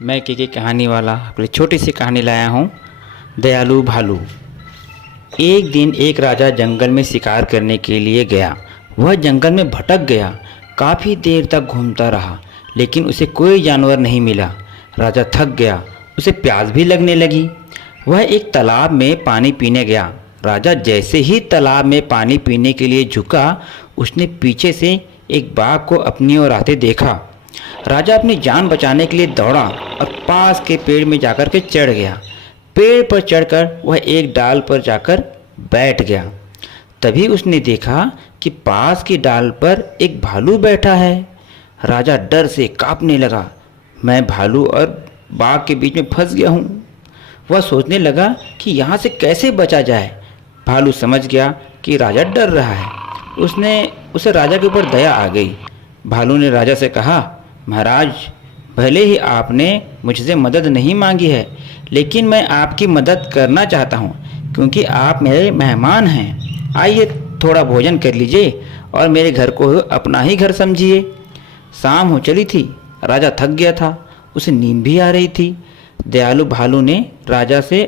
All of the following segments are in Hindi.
मैं के कहानी वाला अपनी छोटी सी कहानी लाया हूँ। दयालु भालू। एक दिन एक राजा जंगल में शिकार करने के लिए गया। वह जंगल में भटक गया, काफ़ी देर तक घूमता रहा, लेकिन उसे कोई जानवर नहीं मिला। राजा थक गया, उसे प्यास भी लगने लगी। वह एक तालाब में पानी पीने गया। राजा जैसे ही तालाब में पानी पीने के लिए झुका, उसने पीछे से एक बाघ को अपनी ओर आते देखा। राजा अपनी जान बचाने के लिए दौड़ा और पास के पेड़ में जाकर के चढ़ गया। पेड़ पर चढ़कर वह एक डाल पर जाकर बैठ गया। तभी उसने देखा कि पास की डाल पर एक भालू बैठा है। राजा डर से कांपने लगा। मैं भालू और बाघ के बीच में फंस गया हूँ। वह सोचने लगा कि यहाँ से कैसे बचा जाए। भालू समझ गया कि राजा डर रहा है। उसे राजा के ऊपर दया आ गई। भालू ने राजा से कहा, महाराज, भले ही आपने मुझसे मदद नहीं मांगी है, लेकिन मैं आपकी मदद करना चाहता हूँ क्योंकि आप मेरे मेहमान हैं। आइए थोड़ा भोजन कर लीजिए और मेरे घर को अपना ही घर समझिए। शाम हो चली थी। राजा थक गया था, उसे नींद भी आ रही थी। दयालु भालू ने राजा से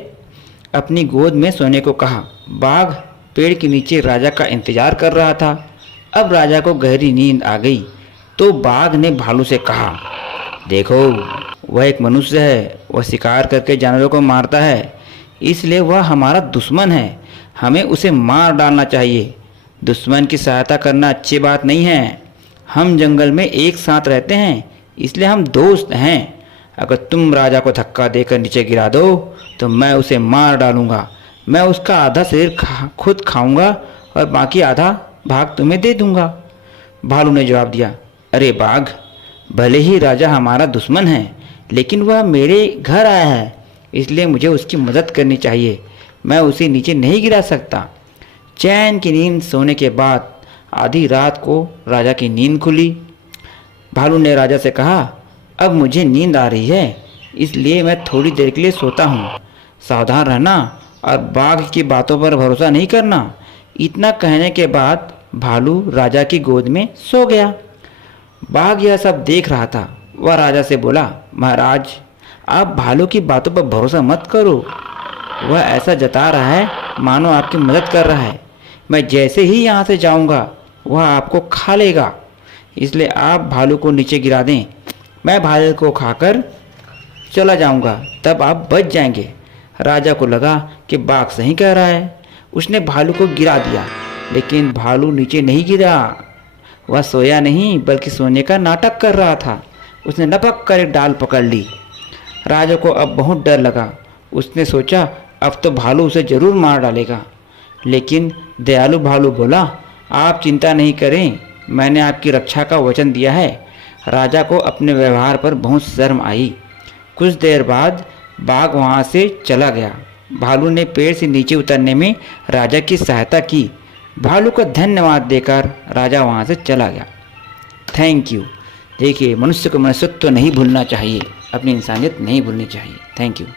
अपनी गोद में सोने को कहा। बाघ पेड़ के नीचे राजा का इंतजार कर रहा था। अब राजा को गहरी नींद आ गई तो बाघ ने भालू से कहा, देखो, वह एक मनुष्य है। वह शिकार करके जानवरों को मारता है, इसलिए वह हमारा दुश्मन है। हमें उसे मार डालना चाहिए। दुश्मन की सहायता करना अच्छी बात नहीं है। हम जंगल में एक साथ रहते हैं, इसलिए हम दोस्त हैं। अगर तुम राजा को धक्का देकर नीचे गिरा दो तो मैं उसे मार डालूंगा। मैं उसका आधा शरीर खुद खाऊंगा और बाकी आधा भाग तुम्हें दे दूंगा। भालू ने जवाब दिया, अरे बाघ, भले ही राजा हमारा दुश्मन है, लेकिन वह मेरे घर आया है, इसलिए मुझे उसकी मदद करनी चाहिए। मैं उसे नीचे नहीं गिरा सकता। चैन की नींद सोने के बाद आधी रात को राजा की नींद खुली। भालू ने राजा से कहा, अब मुझे नींद आ रही है, इसलिए मैं थोड़ी देर के लिए सोता हूँ। सावधान रहना और बाघ की बातों पर भरोसा नहीं करना। इतना कहने के बाद भालू राजा की गोद में सो गया। बाघ यह सब देख रहा था। वह राजा से बोला, महाराज, आप भालू की बातों पर भरोसा मत करो। वह ऐसा जता रहा है मानो आपकी मदद कर रहा है। मैं जैसे ही यहाँ से जाऊँगा वह आपको खा लेगा, इसलिए आप भालू को नीचे गिरा दें। मैं भालू को खाकर चला जाऊँगा, तब आप बच जाएंगे। राजा को लगा कि बाघ सही कह रहा है। उसने भालू को गिरा दिया, लेकिन भालू नीचे नहीं गिरा। वह सोया नहीं बल्कि सोने का नाटक कर रहा था। उसने लपक कर एक डाल पकड़ ली। राजा को अब बहुत डर लगा। उसने सोचा, अब तो भालू उसे जरूर मार डालेगा। लेकिन दयालु भालू बोला, आप चिंता नहीं करें, मैंने आपकी रक्षा का वचन दिया है। राजा को अपने व्यवहार पर बहुत शर्म आई। कुछ देर बाद बाघ वहाँ से चला गया। भालू ने पेड़ से नीचे उतरने में राजा की सहायता की। भालू को धन्यवाद देकर राजा वहाँ से चला गया। Thank you. देखिए, मनुष्य को मनुष्यत्व नहीं भूलना चाहिए, अपनी इंसानियत नहीं भूलनी चाहिए। Thank you.